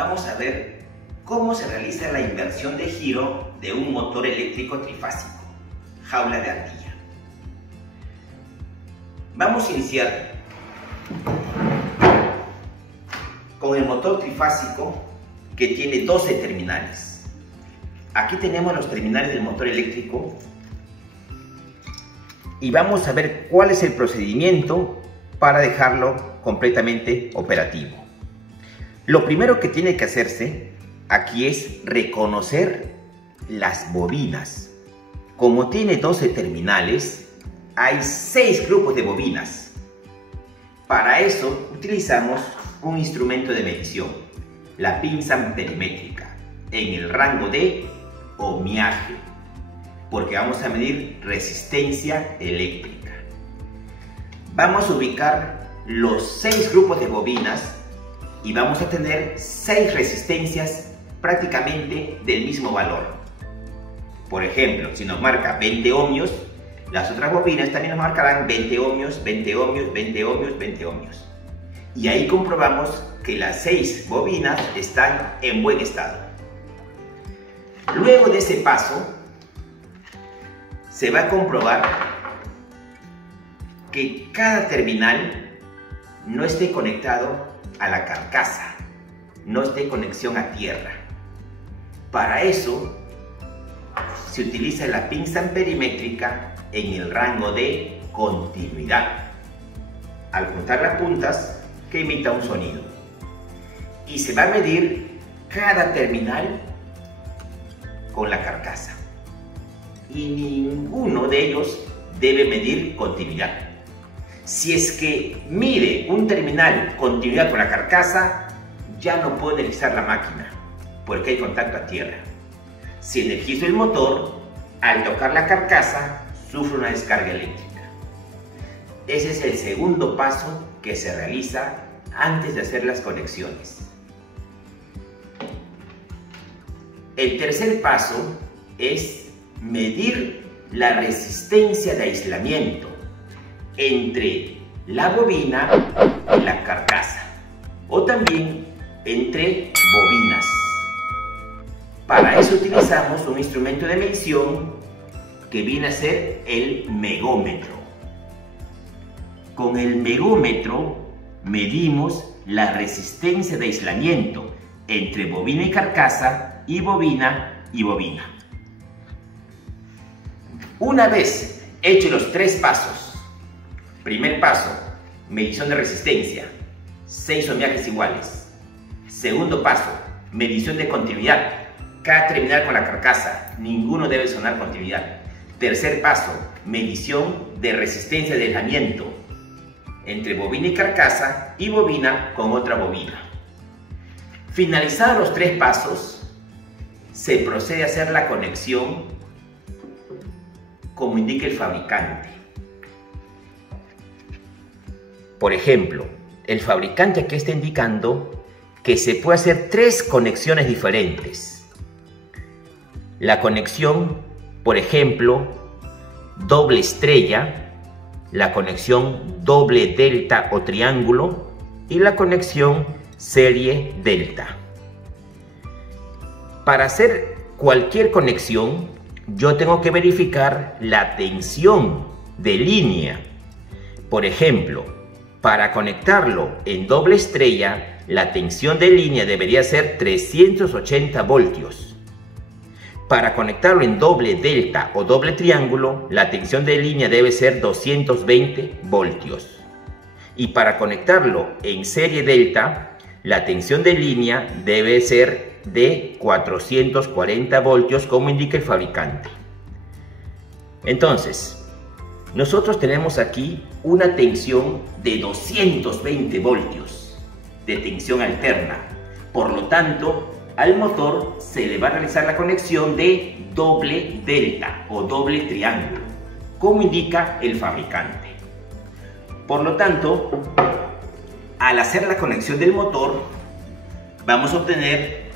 vamos a ver cómo se realiza la inversión de giro de un motor eléctrico trifásico, jaula de ardilla. Vamos a iniciar con el motor trifásico que tiene 12 terminales. Aquí tenemos los terminales del motor eléctrico y vamos a ver cuál es el procedimiento para dejarlo completamente operativo. Lo primero que tiene que hacerse aquí es reconocer las bobinas. Como tiene 12 terminales, hay 6 grupos de bobinas. Para eso utilizamos un instrumento de medición, la pinza amperimétrica, en el rango de ohmiaje, porque vamos a medir resistencia eléctrica. Vamos a ubicar los 6 grupos de bobinas y vamos a tener 6 resistencias prácticamente del mismo valor. Por ejemplo, si nos marca 20 ohmios, las otras bobinas también nos marcarán 20 ohmios, 20 ohmios, 20 ohmios, 20 ohmios. Y ahí comprobamos que las 6 bobinas están en buen estado. Luego de ese paso, se va a comprobar que cada terminal no esté conectado a la carcasa, no esté en conexión a tierra. Para eso se utiliza la pinza amperimétrica en el rango de continuidad. Al juntar las puntas, que emita un sonido. Y se va a medir cada terminal con la carcasa. Y ninguno de ellos debe medir continuidad. Si es que mide un terminal continuidad con la carcasa, ya no puedo energizar la máquina, porque hay contacto a tierra. Si energizo el motor, al tocar la carcasa, sufre una descarga eléctrica. Ese es el segundo paso que se realiza antes de hacer las conexiones. El tercer paso es medir la resistencia de aislamiento entre la bobina y la carcasa, o también entre bobinas. Para eso utilizamos un instrumento de medición que viene a ser el megómetro. Con el megómetro medimos la resistencia de aislamiento entre bobina y carcasa y bobina y bobina. Una vez hechos los 3 pasos, primer paso, medición de resistencia, 6 ohmiajes iguales. Segundo paso, medición de continuidad, cada terminal con la carcasa, ninguno debe sonar continuidad. Tercer paso, medición de resistencia de aislamiento entre bobina y carcasa y bobina con otra bobina. Finalizados los 3 pasos, se procede a hacer la conexión como indica el fabricante. Por ejemplo, el fabricante aquí está indicando que se puede hacer 3 conexiones diferentes. La conexión, por ejemplo, doble estrella, la conexión doble delta o triángulo y la conexión serie delta. Para hacer cualquier conexión, yo tengo que verificar la tensión de línea. Por ejemplo, para conectarlo en doble estrella, la tensión de línea debería ser 380 voltios. Para conectarlo en doble delta o doble triángulo, la tensión de línea debe ser 220 voltios. Y para conectarlo en serie delta, la tensión de línea debe ser de 440 voltios, como indica el fabricante. Entonces, nosotros tenemos aquí una tensión de 220 voltios de tensión alterna. Por lo tanto, al motor se le va a realizar la conexión de doble delta o doble triángulo, como indica el fabricante. Por lo tanto, al hacer la conexión del motor, vamos a obtener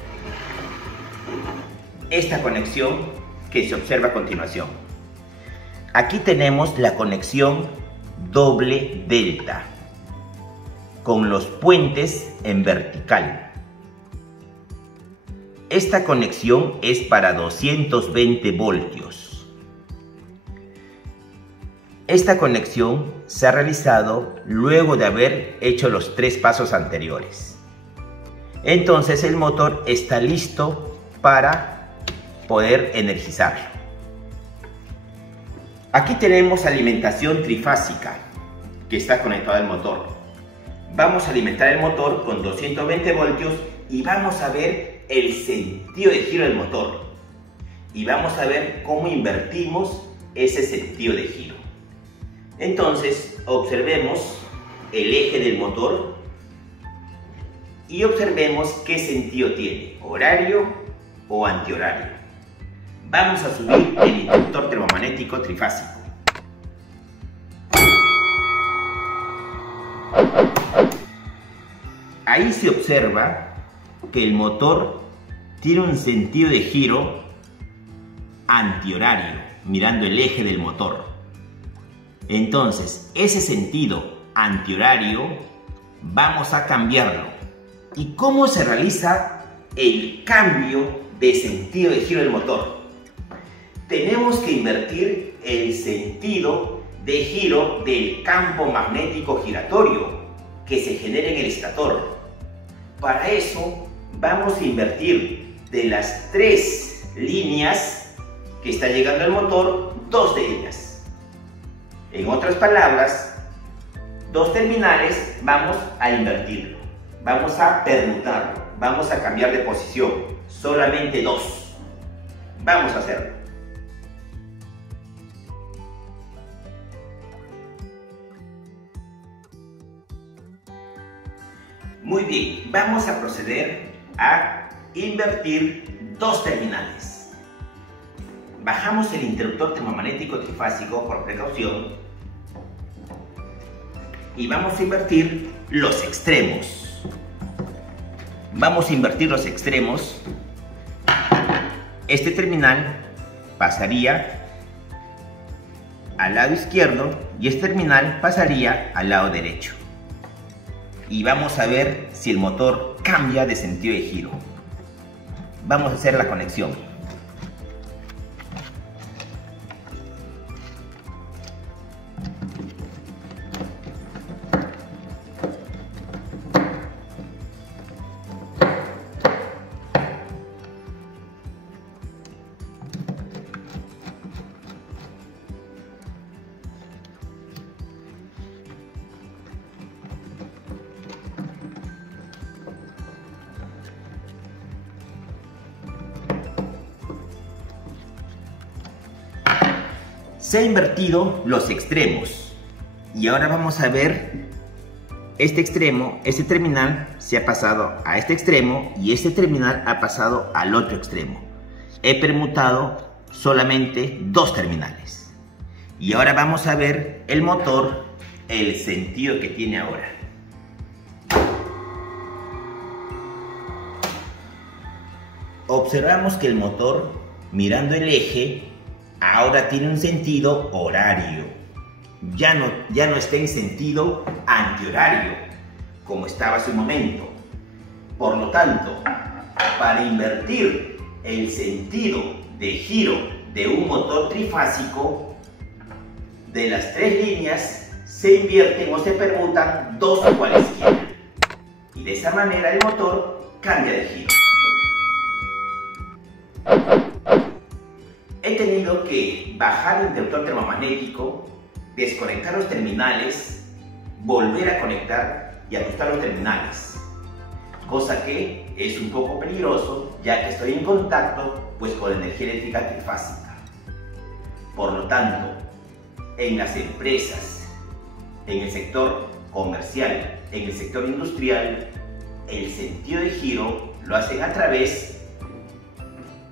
esta conexión que se observa a continuación. Aquí tenemos la conexión doble delta con los puentes en vertical. esta conexión es para 220 voltios. Esta conexión se ha realizado luego de haber hecho los 3 pasos anteriores. Entonces el motor está listo para poder energizarlo. Aquí tenemos alimentación trifásica que está conectada al motor. Vamos a alimentar el motor con 220 voltios y vamos a ver el sentido de giro del motor. Y vamos a ver cómo invertimos ese sentido de giro. Entonces, observemos el eje del motor y observemos qué sentido tiene, horario o antihorario. Vamos a subir el inductor termomagnético trifásico. Ahí se observa que el motor tiene un sentido de giro antihorario, mirando el eje del motor. Entonces, ese sentido antihorario vamos a cambiarlo. ¿Y cómo se realiza el cambio de sentido de giro del motor? Tenemos que invertir el sentido de giro del campo magnético giratorio que se genera en el estator. Para eso vamos a invertir de las 3 líneas que está llegando al motor, 2 de ellas. En otras palabras, 2 terminales vamos a invertirlo, vamos a permutarlo, vamos a cambiar de posición, solamente 2. Vamos a hacerlo. Muy bien, vamos a proceder a invertir 2 terminales. Bajamos el interruptor termomagnético trifásico por precaución y vamos a invertir los extremos. Vamos a invertir los extremos. Este terminal pasaría al lado izquierdo y este terminal pasaría al lado derecho. Y vamos a ver si el motor cambia de sentido de giro. Vamos a hacer la conexión. Se han invertido los extremos y ahora vamos a ver este extremo, este terminal se ha pasado a este extremo y este terminal ha pasado al otro extremo. He permutado solamente 2 terminales y ahora vamos a ver el motor, el sentido que tiene ahora. Observamos que el motor, mirando el eje, ahora tiene un sentido horario. Ya no está en sentido antihorario, como estaba hace un momento. Por lo tanto, para invertir el sentido de giro de un motor trifásico, de las 3 líneas se invierten o se permutan 2 cualesquiera. Y de esa manera el motor cambia de giro. He tenido que bajar el interruptor termomagnético, desconectar los terminales, volver a conectar y ajustar los terminales. Cosa que es un poco peligroso, ya que estoy en contacto con energía eléctrica trifásica. Por lo tanto, en las empresas, en el sector comercial, en el sector industrial, el sentido de giro lo hacen a través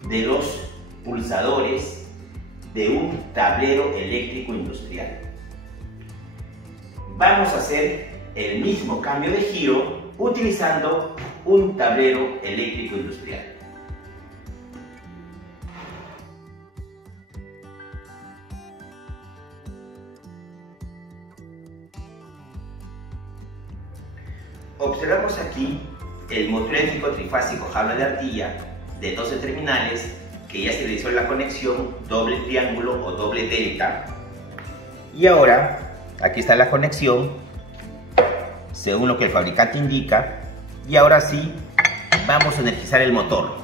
de los pulsadores de un tablero eléctrico industrial. Vamos a hacer el mismo cambio de giro utilizando un tablero eléctrico industrial. Observamos aquí el motor eléctrico trifásico jaula de arcilla de 12 terminales que ya se realizó la conexión doble triángulo o doble delta. Y ahora, aquí está la conexión, según lo que el fabricante indica. Y ahora sí, vamos a energizar el motor.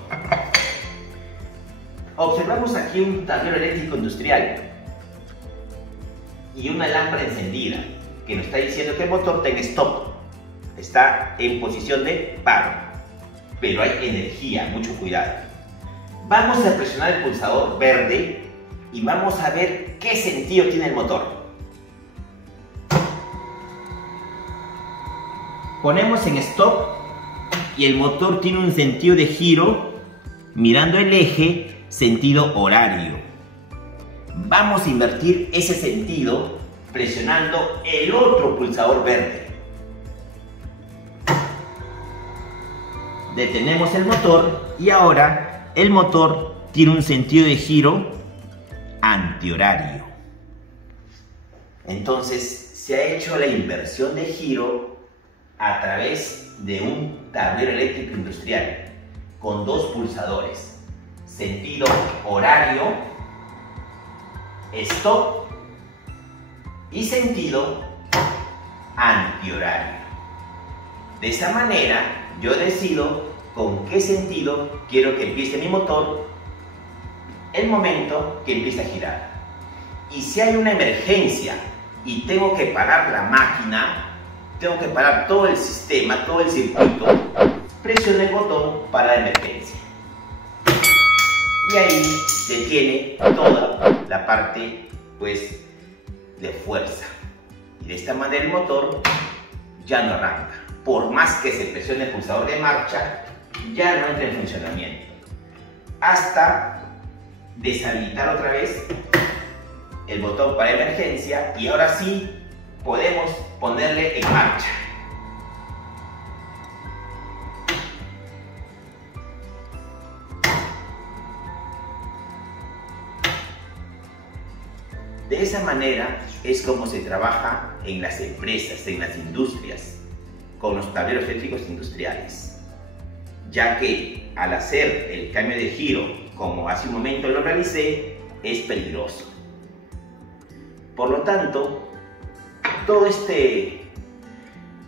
Observamos aquí un tablero eléctrico industrial y una lámpara encendida que nos está diciendo que el motor está en stop, está en posición de paro, pero hay energía, mucho cuidado. Vamos a presionar el pulsador verde y vamos a ver qué sentido tiene el motor. Ponemos en stop y el motor tiene un sentido de giro mirando el eje, sentido horario. Vamos a invertir ese sentido presionando el otro pulsador verde. Detenemos el motor y ahora el motor tiene un sentido de giro antihorario. Entonces se ha hecho la inversión de giro a través de un tablero eléctrico industrial con dos pulsadores: sentido horario, stop, y sentido antihorario. De esa manera yo decido con qué sentido quiero que empiece mi motor el momento que empiece a girar. Y si hay una emergencia y tengo que parar la máquina, tengo que parar todo el sistema, todo el circuito, presiono el botón para la emergencia. Y ahí detiene toda la parte, pues, de fuerza. Y de esta manera el motor ya no arranca. Por más que se presione el pulsador de marcha, ya no entra en funcionamiento. Hasta deshabilitar otra vez el botón para emergencia y ahora sí podemos ponerle en marcha. De esa manera es como se trabaja en las empresas, en las industrias, con los tableros eléctricos industriales, ya que al hacer el cambio de giro, como hace un momento lo realicé, es peligroso. Por lo tanto, todo este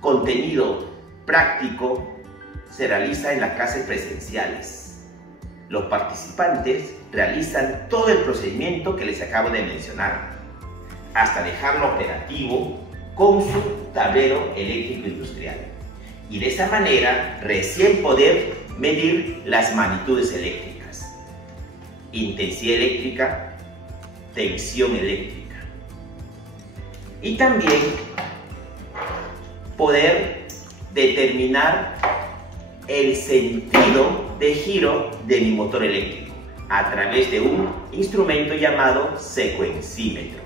contenido práctico se realiza en las clases presenciales. Los participantes realizan todo el procedimiento que les acabo de mencionar, hasta dejarlo operativo con su tablero eléctrico industrial. Y de esa manera recién poder medir las magnitudes eléctricas, intensidad eléctrica, tensión eléctrica. Y también poder determinar el sentido de giro de mi motor eléctrico a través de un instrumento llamado secuencímetro.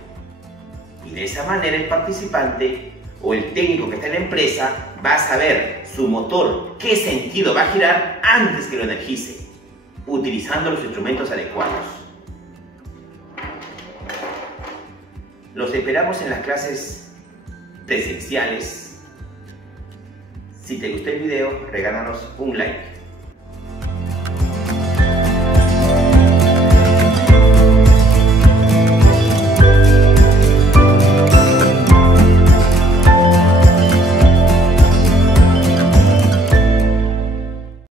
Y de esa manera el participante o el técnico que está en la empresa va a saber su motor qué sentido va a girar antes que lo energice, utilizando los instrumentos adecuados. Los esperamos en las clases presenciales. Si te gustó el video, regálanos un like.